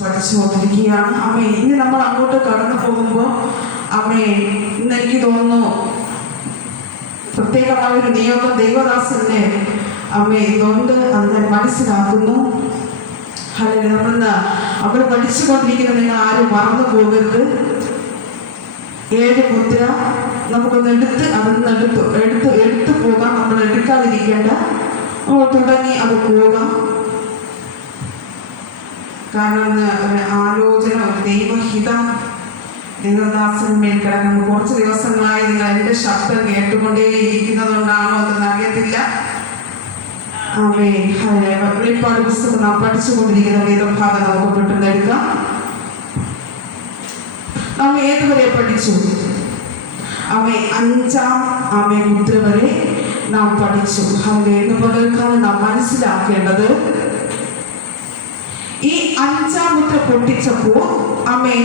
പഠിച്ചുകൊണ്ടിരിക്കുകയാണ്. അമ്മേ, ഇനി നമ്മൾ അങ്ങോട്ട് കടന്നു പോകുമ്പോൾ അമ്മേ, ഇന്ന് എനിക്ക് തോന്നുന്നു പ്രത്യേകമായ ഒരു നിയോഗം ദൈവദാസനെ അമ്മേ ഇതുകൊണ്ട് അത് ഞാൻ മനസ്സിലാക്കുന്നു. അല്ലെങ്കിൽ നമ്മളിന്ന് അവിടെ പഠിച്ചുകൊണ്ടിരിക്കുന്നത് നിങ്ങൾ ആരും മറന്നു പോകരുത്. 7 മുദ്ര നമുക്കൊന്ന് എടുത്ത് പോകാം. നമ്മൾ എടുക്കാതിരിക്കേണ്ട, തുടങ്ങി അത് പോകാം. കാരണം ആലോചന ദൈവഹിതം ദൈവദാസന്മേൽ കിടക്കുന്നു. കുറച്ച് ദിവസങ്ങളായി നിങ്ങൾ എൻ്റെ ശബ്ദം കേട്ടുകൊണ്ടേയിരിക്കുന്നതുകൊണ്ടാണോ എന്ന് അറിയത്തില്ല. വെളിപ്പാട് പുസ്തകം നാം പഠിച്ചുകൊണ്ടിരിക്കുന്ന വേദഭാഗം നമുക്ക് പെട്ടെന്ന് എടുക്കാം. നാം ഏതുവരെ പഠിച്ചു? 5 മുദ്ര വരെ നാം പഠിച്ചു. എന്ന് പകൽക്കാലം നാം മനസ്സിലാക്കേണ്ടത്, ഈ 5 മുദ്ര പൊട്ടിച്ചപ്പോൾ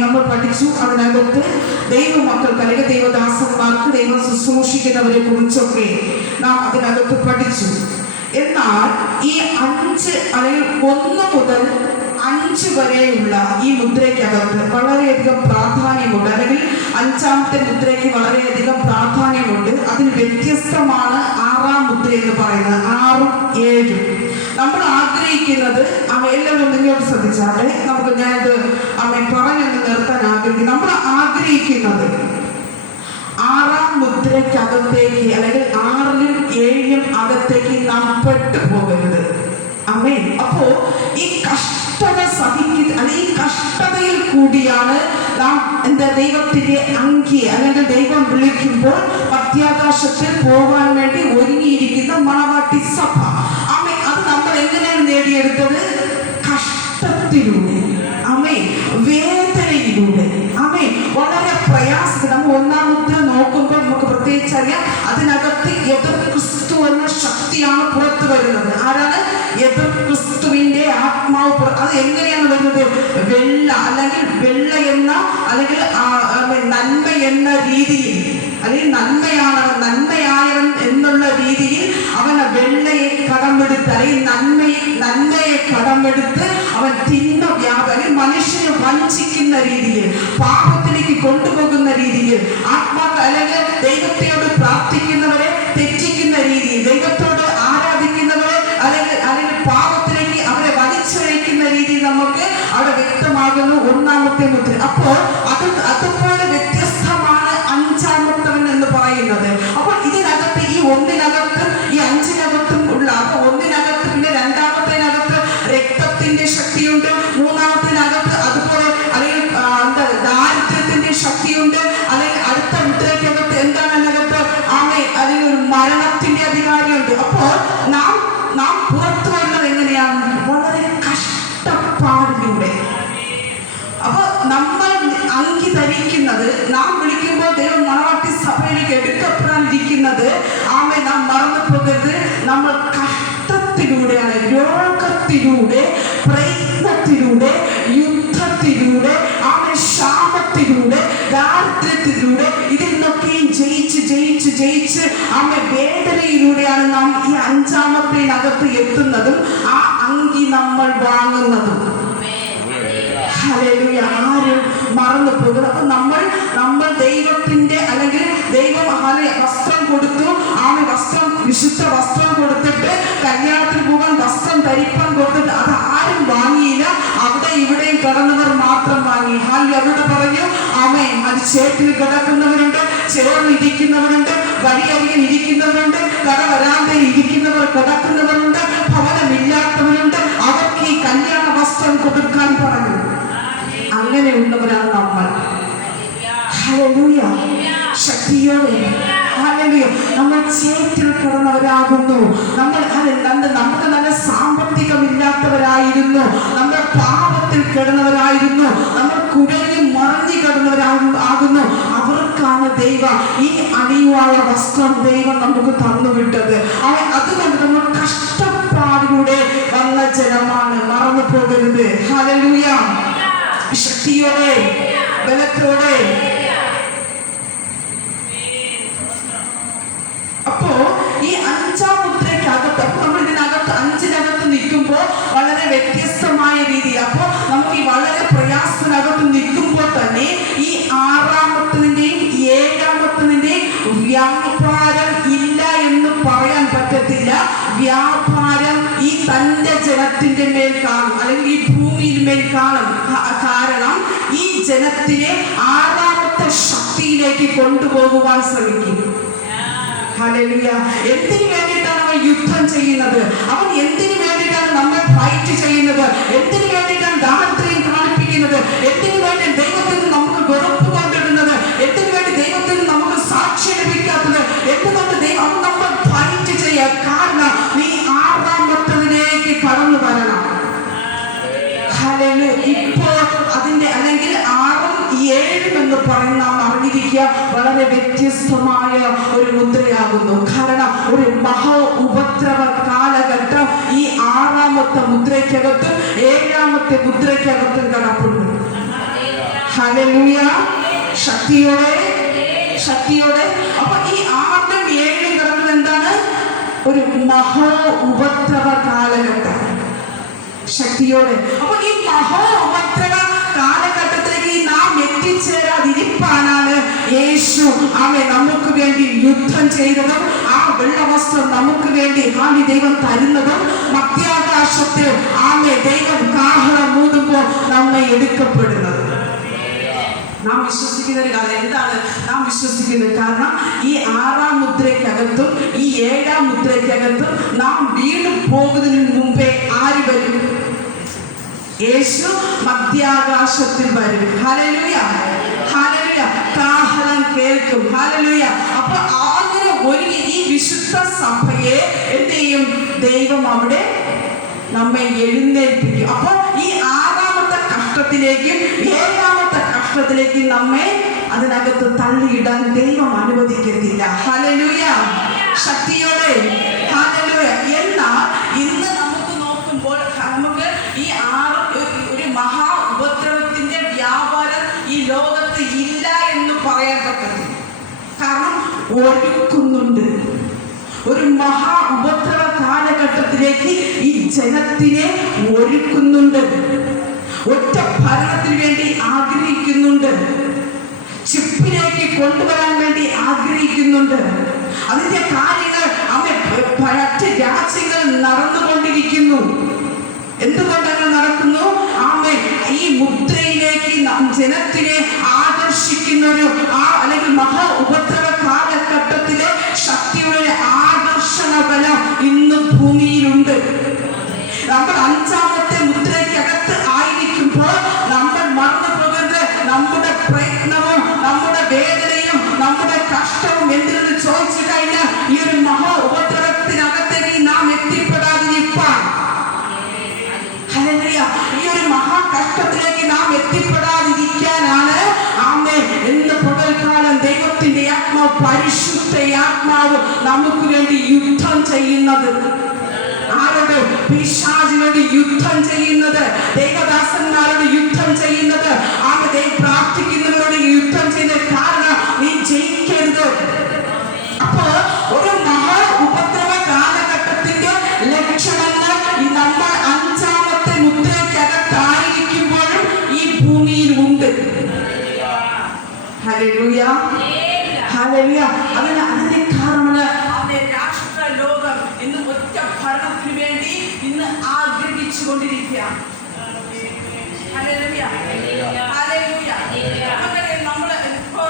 നമ്മൾ പഠിച്ചു, അതിനകത്ത് ദൈവമക്കൾക്ക് അല്ലെങ്കിൽ ദൈവദാസന്മാർക്ക് ദൈവം ശുശ്രൂഷിക്കുന്നവരെ കുറിച്ചൊക്കെ നാം അതിനകത്ത് പഠിച്ചു. എന്നാൽ ഈ 5 അല്ലെങ്കിൽ 1 മുതൽ 5 വരെയുള്ള ഈ മുദ്രയ്ക്കകത്ത് വളരെയധികം പ്രാധാന്യമുണ്ട്. അല്ലെങ്കിൽ 5ാമത്തെ മുദ്രയ്ക്ക് വളരെയധികം പ്രാധാന്യമുണ്ട്. അതിന് വ്യത്യസ്തമാണ് 6ാം മുദ്ര എന്ന് പറയുന്നത്. 6ഉം 7ഉം നമ്മൾ ആഗ്രഹിക്കുന്നത്, എല്ലാവരും നിങ്ങളോട് ശ്രദ്ധിച്ചാട്ടെ, നമുക്ക് ഞാനിത് പറഞ്ഞൊന്ന് നിർത്താൻ ആഗ്രഹിക്കുന്നു. നമ്മൾ ആഗ്രഹിക്കുന്നത് 6ാം മുദ്രയ്ക്കകത്തേക്ക് അല്ലെങ്കിൽ 6ലും 7ലും അകത്തേക്ക് നാം പെട്ടുപോകരുത്. അപ്പോ ഈ കഷ്ടത അല്ലെങ്കിൽ ഈ കഷ്ടതയിൽ കൂടിയാണ് നാം ദൈവത്തിന്റെ അങ്കി അല്ലെങ്കിൽ ദൈവം വിളിക്കുമ്പോൾ മധ്യാകാശത്തിൽ പോകാൻ വേണ്ടി ഒരുങ്ങിയിരിക്കുന്ന മണവാട്ടി സഭ. അത് നമ്മൾ എങ്ങനെയാണ് നേടിയെടുത്തത്? കഷ്ടത്തിലൂടെ, വേദനയിലൂടെ, വളരെ പ്രയാസത്തിൽ. നമ്മൾ 1ാം മുദ്ര നോക്കുമ്പോൾ നമുക്ക് പ്രത്യേകിച്ച് അറിയാം, അതിനകത്ത് എതിർ ക്രിസ്തു എന്ന ശക്തിയാണ് പുറത്തു വരുന്നത്. ആരാണ്? എതിർ ക്രിസ്തുവിന്റെ ആത്മാവ്. അത് എങ്ങനെയാണ് വരുന്നത്? വെള്ള എന്ന അല്ലെങ്കിൽ നന്മ എന്ന രീതിയിൽ, അല്ലെങ്കിൽ നന്മയായവൻ എന്നുള്ള രീതിയിൽ അവൻ വെള്ളയെ കടമെടുത്ത്, അല്ലെങ്കിൽ നന്മയെ കടമെടുത്ത് അവൻ തിന്മ വ്യാപനം, മനുഷ്യനെ വഞ്ചിക്കുന്ന രീതിയിൽ, പാപത്തിലേക്ക് കൊണ്ടുപോകുന്ന രീതിയിൽ, അല്ലെങ്കിൽ ദൈവത്തോട് പ്രാർത്ഥിക്കുന്നവരെ തെറ്റിക്കുന്ന രീതിയിൽ, ദൈവത്തോട് ആരാധിക്കുന്നവരെ അല്ലെങ്കിൽ പാപത്തിലേക്ക് അവരെ വലിച്ചഴിക്കുന്ന രീതിയിൽ നമുക്ക് അവിടെ വ്യക്തമാകുന്നു 1ാമത്തെ മുദ്ര. അപ്പോൾ അതുപോലെ വ്യത്യസ്തമാണ് 5ാമത്തവൻ എന്ന് പറയുന്നത്. അപ്പോൾ ഇതിനകത്ത് ഈ 1-നകത്തും ഈ 5-നകത്തും ഉള്ള, അപ്പൊ 1-നകത്ത്, പിന്നെ 2ാമത്തേനകത്ത് രക്തത്തിന്റെ ശക്തിയുണ്ട്, 3ാമത്തേനകത്ത് അതുപോലെ അല്ലെങ്കിൽ ദാരിദ്ര്യത്തിന്റെ ശക്തിയുണ്ട്, അല്ലെങ്കിൽ അടുത്ത മുദ്രയ്ക്കകത്ത് എന്താണ് അതിനകത്ത്? അല്ലെങ്കിൽ ഒരു മരണത്തിന്റെ അധികാരിയുണ്ട്. അപ്പോൾ നാം പുറത്തു വരുന്നത് എങ്ങനെയാണ്? വളരെ കഷ്ടപ്പാടിലൂടെ. അപ്പൊ നമ്മൾ അങ്കി ധരിക്കുന്നത്, നാം വിളിക്കുമ്പോൾ ദൈവം മണവാട്ടി സഭയിലേക്ക് എടുക്കപ്പെടാനിരിക്കുന്നത്, നാം മറന്നു പോകരുത്, നമ്മൾ കഷ്ടത്തിലൂടെയാണ്, രോഗത്തിലൂടെ, പ്രയത്നത്തിലൂടെ, യുദ്ധത്തിലൂടെ, ക്ഷാമത്തിലൂടെ, ദാരിദ്ര്യത്തിലൂടെ, ഇതിനൊക്കെയും ജയിച്ച് വേദനയിലൂടെയാണ് നാം ഈ 5ാമത്തേനകത്ത് എത്തുന്നതും ആ അങ്കി നമ്മൾ വാങ്ങുന്നതും. ആരും മറന്നു പോകുന്നത്. അപ്പൊ നമ്മൾ ദൈവത്തിന്റെ അല്ലെങ്കിൽ ദൈവം വസ്ത്രം കൊടുത്തു, വിശുദ്ധ വസ്ത്രം കൊടുത്തിട്ട് കല്യാണത്തിന് പോകാൻ വസ്ത്രം ധരിപ്പാൻ കൊടുത്തിട്ട് അത് ആരും വാങ്ങിയില്ല. അവിടെ ഇവിടെയും കിടന്നവർ മാത്രം വാങ്ങി. അവരോട് പറഞ്ഞു, അത് ചേറ്റിൽ കിടക്കുന്നവരുണ്ട്, ചേർന്ന് ഇരിക്കുന്നവരുണ്ട്, വഴിയരികിൽ ഇരിക്കുന്നവരുണ്ട്, കടവരാന്തയിൽ ഇരിക്കുന്നവർ കിടക്കുന്നവരുണ്ട്, ഭവനമില്ലാത്തവരുണ്ട്. അവർക്ക് ഈ കല്യാണ വസ്ത്രം കൊടുക്കാൻ പറഞ്ഞു. അങ്ങനെയുള്ളവരാണ് നമ്മൾ. ശക്തിയോടെ നമ്മൾ ചേറ്റിൽ കിടന്നവരാകുന്നു. നമുക്ക് നല്ല സാമ്പത്തികമില്ലാത്തവരായിരുന്നു, നമ്മൾ പാപത്തിൽ കിടന്നവരായിരുന്നു, നമ്മൾ കുഴഞ്ഞു മറിഞ്ഞു കിടന്നവരാകുന്നു. അവർക്കാണ് ദൈവം ഈ അണിയുവാനുള്ള വസ്ത്രം ദൈവം നമുക്ക് തന്നുവിട്ടത്. അതുകൊണ്ട് നമ്മൾ കഷ്ടപ്പാടിലൂടെ വന്ന ജനമാണ്, മറന്നു പോകരുത്. ഹല്ലേലൂയ. ശക്തിയോടെ, ബലത്തോടെ. അപ്പോ ഈ 5ാം മുദ്രയ്ക്കകത്ത്, അപ്പൊ നമ്മൾ ഇതിനകത്ത് 5-നകത്ത് നിൽക്കുമ്പോൾ വളരെ വ്യത്യസ്തമായ രീതിയിൽ, അപ്പോൾ നമുക്ക് ഈ വളരെ പ്രയാസത്തിനകത്ത് നിൽക്കുമ്പോൾ തന്നെ ഈ ആറാമത്തതിന്റെയും ഏഴാമത്തതിന്റെയും വ്യാപാരം ഇല്ല എന്ന് പറയാൻ പറ്റത്തില്ല. വ്യാപാരം ഈ തന്റെ ജനത്തിന്റെ മേൽ കാണും, അല്ലെങ്കിൽ ഈ ഭൂമിയിൽ മേൽ കാണും. കാരണം ഈ ജനത്തിനെ ആറാമത്തെ ശക്തിയിലേക്ക് കൊണ്ടുപോകുവാൻ ശ്രമിക്കും. ഹല്ലേലൂയ. എന്തിനു വേണ്ടിയിട്ടാണ് അവൻ യുദ്ധം ചെയ്യുന്നത്? അവൻ എന്തിനു വേണ്ടിയിട്ടാണ് നമ്മൾ ഫൈറ്റ് ചെയ്യുന്നത്? എന്തിനു വേണ്ടിയിട്ടാണ് ദാരിദ്ര്യം കാണിപ്പിക്കുന്നത്? എന്തിനു വേണ്ടി ദൈവത്തിൽ നിന്ന് നമുക്ക് വെറുപ്പ് കൊണ്ടിടുന്നത്? എന്തിനു വേണ്ടി ദൈവത്തിൽ നിന്ന് നമുക്ക് സാക്ഷ്യം ലഭിക്കാത്തത്? എന്തുകൊണ്ട് ദൈവം നമ്മൾ ഫൈറ്റ് ചെയ്യാൻ കാരണം നീ ആറാമത്തതിലേക്ക് കടന്നു വരണം. ഇപ്പോൾ അതിന്റെ അല്ലെങ്കിൽ 6ഉം 7ഉം എന്ന് പറയുന്ന നാം അറിഞ്ഞിരിക്കുക വളരെ വ്യത്യസ്തമായ ഒരു മുദ്രയാകുന്നു. കാരണം ഒരു മഹാ ഉപദ്രവ കാലഘട്ടം ഈ 6ാമത്തെ മുദ്രയ്ക്കകത്തും 7ാമത്തെ മുദ്രയ്ക്കകത്തും കിടപ്പുണ്ട്. ഹല്ലേലൂയ. ശക്തിയോടെ ശക്തിയോടെ. അപ്പൊ ഈ 6ഉം 7ഉം കിടക്കുന്നത് എന്താണ്? ഒരു മഹാ ഉപദ്രവ കാലഘട്ടം. ശക്തിയോടെ. അപ്പൊ ഈ മഹാ ഉപദ്രവ കാലഘട്ടത്തിലേക്ക് നാം എത്തിച്ചേരാതിരിപ്പാനാണ് യേശു നമുക്ക് വേണ്ടി യുദ്ധം ചെയ്തതും ആ വെള്ളവസ്ത്രം നമുക്ക് വേണ്ടി ദൈവം തരുന്നതും മധ്യാകാശത്തിൽ ദൈവം കാഹളം മൂടുമ്പോൾ നമ്മെ എടുക്കപ്പെടുന്നത്. നാം വിശ്വസിക്കുന്ന ഒരു കാര്യം എന്താണ്? നാം വിശ്വസിക്കുന്നത് കാരണം ഈ 6ാം മുദ്രയ്ക്കകത്തും ഈ 7ാം മുദ്രയ്ക്കകത്തും നാം വീണ്ടും പോകുന്നതിന് മുമ്പേ ആര് വരും? യേശു മധ്യാകാശത്തിൽ വരും. ഹല്ലേലൂയ. ഹല്ലേലൂയ. കാഹളം കേൾക്കും. ഹല്ലേലൂയ. അപ്പൊ അങ്ങനെ ഒരു ഈ വിശുദ്ധ സഭയെ എന്ത് ചെയ്യും? ദൈവം അവിടെ നമ്മെ എഴുന്നേൽപ്പിക്കും. അപ്പൊ ഈ 6ാമത്തെ കഷ്ടത്തിലേക്കും 7ാമത്തെ കഷ്ടത്തിലേക്കും നമ്മെ അതിനകത്ത് തള്ളിയിടാൻ ദൈവം അനുവദിക്കത്തില്ല. ഹല്ലേലൂയ. ശക്തിയോടെ. ഹല്ലേലൂയ. എന്നാൽ ഇന്ന് നമുക്ക് നോക്കുമ്പോൾ നമുക്ക് ഈ ഒരു മഹാ ഉപദ്രവത്തിന്റെ വ്യാപാരം ഈ ലോകത്ത് ഇല്ല എന്ന് പറയാൻ പറ്റത്തില്ല. കാരണം ഒരുക്കുന്നുണ്ട്. ഒരു മഹാ ഉപദ്രവ കാലഘട്ടത്തിലേക്ക് ഈ ജനത്തിനെ ഒരുക്കുന്നുണ്ട്. ഒറ്റ ഭരണത്തിന് വേണ്ടി ആഗ്രഹിക്കുന്നുണ്ട്. ചിപ്പിലേക്ക് കൊണ്ടുവരാൻ വേണ്ടി ആഗ്രഹിക്കുന്നുണ്ട്. അതിന്റെ കാര്യങ്ങൾ മറ്റ് രാജ്യങ്ങൾ നടന്നുകൊണ്ടിരിക്കുന്നു. എന്തുകൊണ്ടങ്ങനെ നടക്കുന്നു? ഈ മുദ്രയിലേക്ക് ജനത്തിനെ ആകർഷിക്കുന്ന ഒരു അല്ലെങ്കിൽ മഹാ ഉപദ്രവ കാലഘട്ടത്തിലെ ശക്തിയുടെ ആകർഷണ ബലം ഇന്നും ഭൂമിയിലുണ്ട്. നമ്മൾ 5ാമത്തെ മുദ്രയ്ക്കകത്ത് ആയിരിക്കുമ്പോൾ നമ്മൾ മറന്നു പോകരുത്. നമ്മുടെ പ്രയത്നവും നമ്മുടെ വേദനയും നമ്മുടെ കഷ്ടവും എന്തിനെന്ന് ചോദിച്ചു കഴിഞ്ഞാൽ ഈ ഒരു മഹാ ഉപദ്രവത്തിനകത്തേക്ക് നാം എത്തിപ്പെടാതിരിക്കാൻ, ഈ ഒരു മഹാ കഷ്ടത്തിലേക്ക് നാം എത്തിപ്പെടാതിരിക്കാനാണ് എന്ന് പകൽക്കാലം ദൈവത്തിന്റെ ആത്മാവ്, പരിശുദ്ധ ആത്മാവ് നമുക്ക് വേണ്ടി യുദ്ധം ചെയ്യുന്നത്. ആരോട്? പിശാചിനോട് യുദ്ധം ചെയ്യുന്നത്, ദൈവദാസന്മാരോട് യുദ്ധം ചെയ്യുന്നത്, പ്രാർത്ഥിക്കുന്നവരോട് യുദ്ധം ചെയ്യുന്നത്. കാരണം നീ ജയിക്കരുത്. അപ്പോ ഒരു മഹാ ഉപദ്രവ കാലഘട്ടത്തിന്റെ ലക്ഷണങ്ങൾ നമ്മൾ 5ാമത്തെ മുദ്രയ്ക്കകത്തായിരിക്കുമ്പോഴും ഈ ഭൂമിയിൽ ഉണ്ട്. ഹല്ലേലൂയ. ഹല്ലേലൂയ. അതിന്റെ കാരണം രാഷ്ട്ര ലോകം ഇന്ന് ഒറ്റ ഭരണത്തിന് വേണ്ടി ഇന്ന് ആഗ്രഹിച്ചു കൊണ്ടിരിക്കുകയാണ്. ഹല്ലേലൂയ. ഹല്ലേലൂയ. അങ്ങനെ നമ്മൾ ഇപ്പോ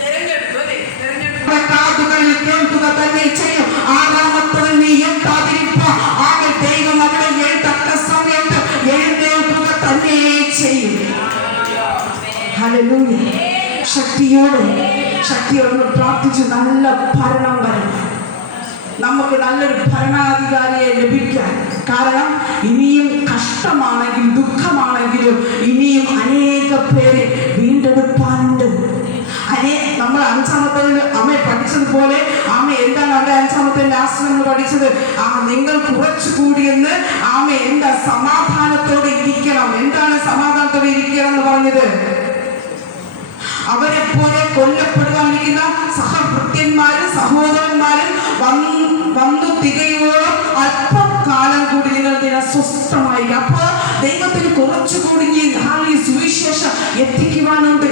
തെരഞ്ഞെടുപ്പ് കാതുകളിൽ കേൾക്കുക തന്നെ ചെയ്യും. 6ാമത്തത് നീ എത്താതിരിക്കുക. ദൈവം അവിടെ തക്ക സമയത്ത് എഴുന്നേൽക്കുക തന്നെ ചെയ്യും. ഹല്ലേലൂയ. ശക്തിയോട് പ്രാർത്ഥിച്ച് നല്ല ഭരണം വരണം. നമുക്ക് നല്ലൊരു ഭരണാധികാരിയെ ലഭിക്കാൻ. കാരണം ഇനിയും കഷ്ടമാണെങ്കിലും ദുഃഖമാണെങ്കിലും ഇനിയും അനേക പേരെ വീണ്ടെടുപ്പാനുണ്ട്. നമ്മൾ 5ാമത്തെ പഠിച്ചതുപോലെ എന്താണ് അവിടെ 5ാമത്തെ ലാസ്റ്റ് നമ്മൾ പഠിച്ചത്? നിങ്ങൾ കുറച്ചുകൂടിയെന്ന് എന്താ സമാധാനത്തോടെ ഇരിക്കണം. എന്താണ് സമാധാനത്തോടെ ഇരിക്കണം എന്ന് പറഞ്ഞത്? അവരെ പോലെ കൊല്ലപ്പെടുവാനിരിക്കുന്ന സഹഭൃത്യന്മാരും സഹോദരന്മാരും വന്നു തികയോളം അല്പകാലം കാലം കൂടി നിങ്ങൾ സ്വസ്ഥമായി. അപ്പോൾ ദൈവത്തിന് കുറച്ചുകൂടി സുവിശേഷം എത്തിക്കുവാനുണ്ട്.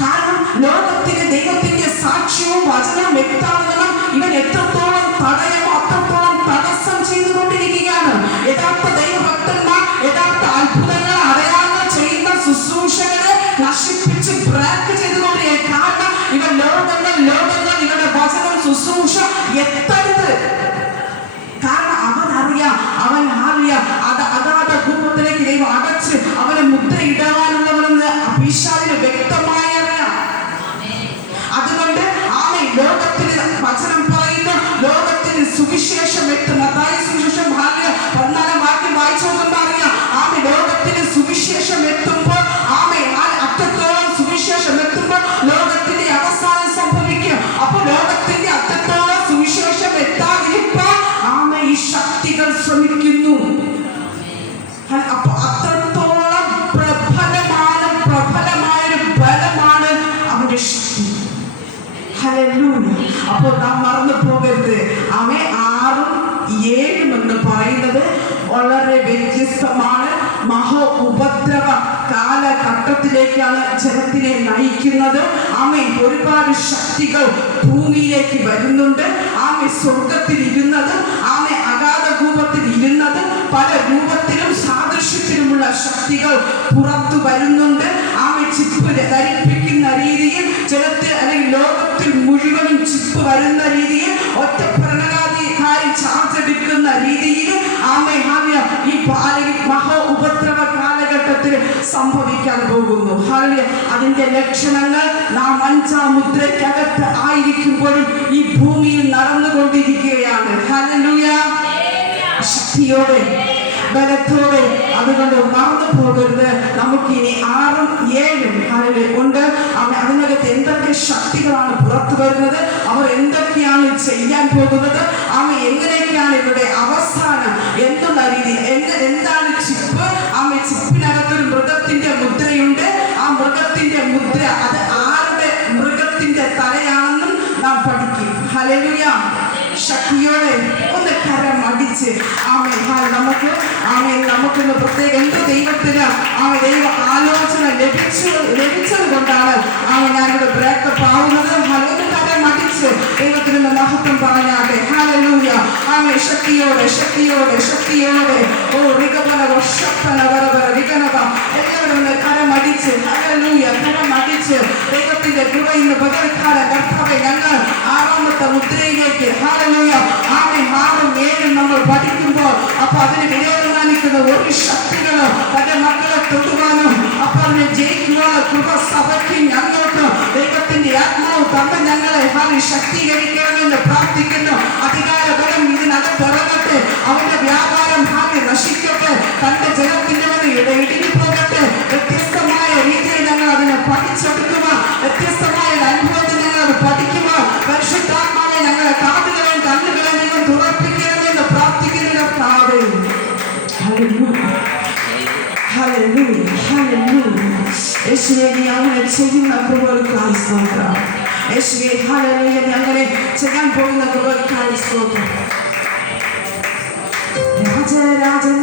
കാരണം ലോകത്തിന് ദൈവത്തിന്റെ സാക്ഷ്യവും വചനവും വ്യക്തമാകണം. ഇവൻ എത്രത്തോളം തടയമോ അത്രത്തോളം തടസ്സം ചെയ്തുകൊണ്ടിരിക്കുകയാണ്. യഥാർത്ഥ ദൈവഭക്തന്മാർ, യഥാർത്ഥ അത്ഭുതങ്ങൾ അടയാളങ്ങൾ ചെയ്യുന്ന ശുശ്രൂഷകളെ നശിപ്പിച്ച് ബ്രേക്ക് ചെയ്തുകൊണ്ടിരിക്കുക. കാരണം ഇവൻ ലോകങ്ങൾ ഇവരുടെ വചനം ശുശ്രൂഷ എത്തരുത്. കാരണം അവനറിയാം, അവൻ അഗാധ കൂപത്തിലേക്ക് ദൈവം അടച്ച് അവനെ മുദ്രയിടാനുള്ളവരെന്ന് പിശാചിന് വ്യക്തമായി അറിയാം. അതുകൊണ്ട് ലോകത്തിന് വചനം പറയുന്നു, ലോകത്തിന് സുവിശേഷം എത്തുന്ന സുവിശേഷം 14 വാക്യം വായിച്ചു നോക്കുമ്പോൾ അറിയാം. ലോകത്തിന് സുവിശേഷം എത്തുമ്പോൾ അറ്റത്തോളം സുവിശേഷം എത്തുമ്പോൾ ലോകത്തിന്റെ അവസാനം സംഭവിക്കും. അപ്പൊ ലോകത്തിന്റെ അറ്റത്തോളം സുവിശേഷം എത്താതിരിക്കാൻ ഈ ശക്തികൾ ശ്രമിക്കുന്നു. അപ്പൊ അത്രത്തോളം പ്രബലമായൊരു ബലമാണ് അവന്റെ ശക്തി. അപ്പോൾ നാം മറന്നു പോകരുത്. 6ഉം 7ഉം എന്ന് പറയുന്നത് വളരെ വ്യത്യസ്തമാണ്. ഉപദ്രവ കാലഘട്ടത്തിലേക്കാണ് ജനത്തിനെ നയിക്കുന്നത്. ഒരുപാട് ശക്തികൾ ഭൂമിയിലേക്ക് വരുന്നുണ്ട്. സ്വർഗത്തിൽ ഇരുന്നത്, അഗാധ രൂപത്തിൽ ഇരുന്നത്, പല രൂപത്തിലും സാദൃശ്യത്തിലുമുള്ള ശക്തികൾ പുറത്തു വരുന്നുണ്ട്. ചിപ്പ് ധരിപ്പിക്കുന്ന രീതിയിൽ ജനത്തിൽ അല്ലെങ്കിൽ ലോകത്തിൽ മുഴുവനും ചിപ്പ് വരുന്ന രീതിയിൽ, ഒറ്റ ഭരണാധികാരി ചാർജ് എടുക്കുന്ന രീതിയിൽ ഈ ഉപദ്രവ കാലഘട്ടത്തിൽ സംഭവിക്കാൻ പോകുന്നു. അതിന്റെ ലക്ഷണങ്ങൾ നാം 5ാം മുദ്രയ്ക്കകത്ത് ആയിരിക്കുമ്പോഴും ഈ ഭൂമിയിൽ നടന്നുകൊണ്ടിരിക്കുകയാണ്. ശക്തിയോടെ, ബലത്തോടെ. അതുകൊണ്ട് മറന്നു പോകരുത്. നമുക്കിനി 6ഉം 7ഉം ഉണ്ട്. അതിനകത്ത് എന്തൊക്കെ ശക്തികളാണ് പുറത്തു വരുന്നത്, അവർ എന്തൊക്കെയാണ് ചെയ്യാൻ പോകുന്നത്, എങ്ങനെയൊക്കെയാണ് ഇവരുടെ അവസാനം എന്നുള്ള രീതിയിൽ, എന്താണ് ചിപ്പ്. ചിപ്പിനകത്തൊരു മൃഗത്തിന്റെ മുദ്രയുണ്ട്. മൃഗത്തിന്റെ മുദ്ര അത് ആരുടെ മൃഗത്തിന്റെ തലയാണെന്നും നാം പഠിക്കും. ശക്തിയോടെ ഒന്ന് കരം അടിച്ച് നമുക്കൊന്ന് പ്രത്യേക എന്ത് ദൈവത്തിന് ദൈവ ആലോചന ലഭിച്ചത് കൊണ്ടാണ് ഞാനിവിടെ ബ്രേക്കപ്പ് ആവുന്നത്. ഒന്ന് കരം അടിച്ച് ദൈവത്തിന് മഹത്വം പറഞ്ഞാട്ടെ. ശക്തിയോടെ ശക്തിയോടെ ശക്തിയോടെ എല്ലാവരും ഒന്ന് കരമടിച്ച് കരമടിച്ച് ദൈവത്തിന്റെ കൃപ ഇന്ന് പകൽക്കാലം കർത്താവേ, ഞങ്ങൾ 6ാമത്തെ മുദ്രയിലേക്ക് 6ഉം 7ഉം നമ്മൾ പഠിക്കുമ്പോൾ അതിന് വിരോധമാനിക്കുന്ന ഒരു ശക്തികളോ തന്റെ മക്കളെ തൊടുവാനോ അതിനെ ജയിക്കുവാനോ കൃപ സഭയ്ക്ക് ഞങ്ങൾക്ക് ദൈവത്തിന്റെ ആത്മാവ് തമ്മിൽ ഞങ്ങളെ ശക്തീകരിക്കണമെന്ന് പ്രാർത്ഥിക്കുന്നു. അധികാര ബലം ഇതിനകത്തിറങ്ങട്ടെ. അവന്റെ വ്യാപാരം നശിക്കട്ടെ. തന്റെ ജനത്തിന്റെ ഇടിഞ്ഞുപോകട്ടെ. വ്യത്യസ്തമായ രീതിയിൽ ഞങ്ങൾ അതിനെ പഠിച്ചെടുക്കുക. വ്യത്യസ്തമായ അനുഭവത്തിൽ ഞങ്ങൾ അത് പഠിക്കുക. പരിശുദ്ധാത്മാവെ, ഞങ്ങളെ കാതുകളെയും കണ്ണുകളെയും നിങ്ങൾ തുറപ്പിക്കണമെന്ന് പ്രാർത്ഥിക്കുന്ന കർത്താവേ. യേശുവേ, നീ അങ്ങനെ ചെയ്യുന്ന കൃപകൾക്കായി സ്തോത്രം. യേശുവേ, ഹല്ലേലൂയ, നീ അങ്ങനെ ചെയ്യാൻ പോകുന്ന കൃപകൾക്കായി സ്തോത്രം. രാജരാജൻ